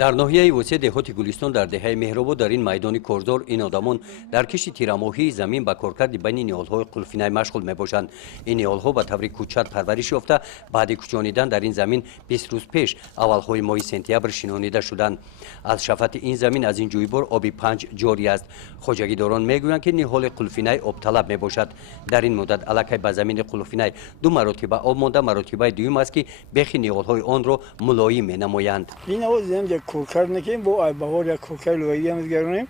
در ناحیه وسع دهات گلستان در دهه مهرآباد در این میدان کارزار این آدمان در کشت تیرماهی زمین به کارکرد بین نیالهای قلفینه مشغول میباشند. این نیالها به طور کوچک پرورش یافته بعد کوچانیدن در این زمین 20 روز پیش اولهای ماه سپتامبر شنانیده شدند. از شفت این زمین از این جویبار آبی 5 جاری است. خواجگیداران میگویند که نیال قلفینه آب طلب میباشد. در این مدت الکی به زمین قلفینه دو مرتبه آب مانده، مرتبه دوم است که بیخ نیالهای آن را ملایم مینمایند. کارکرد نکنیم با بهار یک کارکرد لوایی هم گرونیم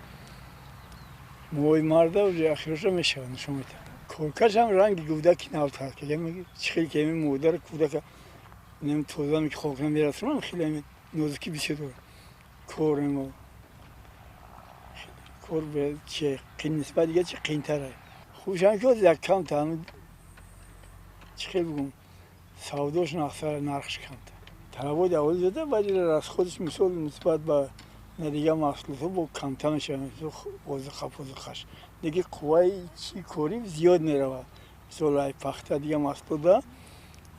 موی مرده و اخیرش رو میشوند شما کارکرد هم رنگ گودکی نوتر که میگه چخیل که این مادر کودک نیم توزه می که خاک نمیرسونم خیلی نازکی بیشه داره کارم و کار به چه قین نسبت دیگه چه قین تره خوشم که یک کم تا چخیل بگم سوداش نخسر نرخش کم طلبات اول زده ولی از خودش مثال نسبت به دیگه محصولات با کمتر میشه وضع خش دیگه قوای چی کاری زیاد نروه مثال پخته دیگه محصولات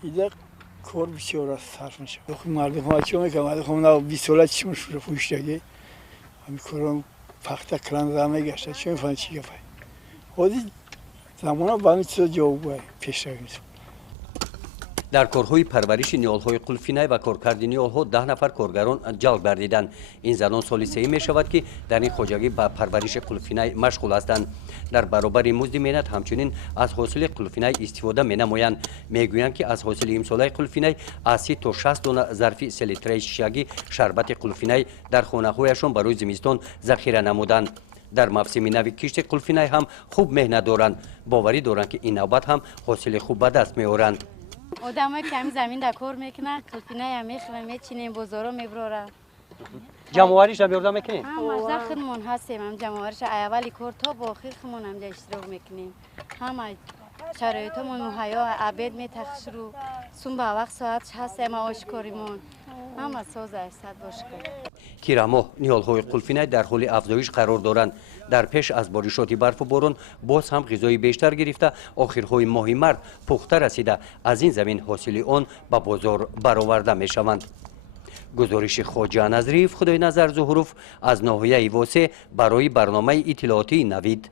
ایده کار بسیار از صرف میشه مردم ها چی میکنم مردم ها 20 ساله چی مشوره پوشتگی همین کارم پخته کلان زمه گشته چی میفهمم چی گفته خودی زمان ها با همین چیزا جواب پیش روید. در کارهای پرورش نیالهای قلفینه و کارکرد نیالها 10 نفر کارگران جلب گردیدند. این زنان سال سه‌ای می شود که در این خواجگی به پرورش قلفینه مشغول هستند. در برابر مزد مهنت همچنین از حاصل قلفینه استفاده می نمایند. میگویند که از حاصل امسال قلفینه از 30 تا 60 دانه ظرف 3 لیتر شیشگی شربت قلفینه در خانه هایشان برای زمستان ذخیره نمودند. در موسم نو کشت قلفینه هم خوب مهنت دارند. باوری دارند که این نوبت هم حاصل خوب به دست میآورند. آدمای کمی زمین در کار میکنن قلفینه هم میخرن میچینیم بازارا میبرن جمعواریش هم یارده میکنین؟ هم مزده خودمون هستیم هم جمعواریش اولی کار تا با آخر خودمون هم اشتراک میکنیم همه شرایطمون مهیا عبید میتخش رو سون به وقت ساعت هستیم آشکاریمون همه ساز است باشه تیرماه نیالهای قلفینه در حال افزایش قرار دارند. در پیش از بارشات برف و باران باز هم غذای بیشتر گرفته آخرهای ماه مرد پخته رسیده از این زمین حاصل آن به بازار برآورده می شوند. گزارش خواجه نظریف خدای نظر ظهروف از ناحیه واسه برای برنامه اطلاعاتی نوید.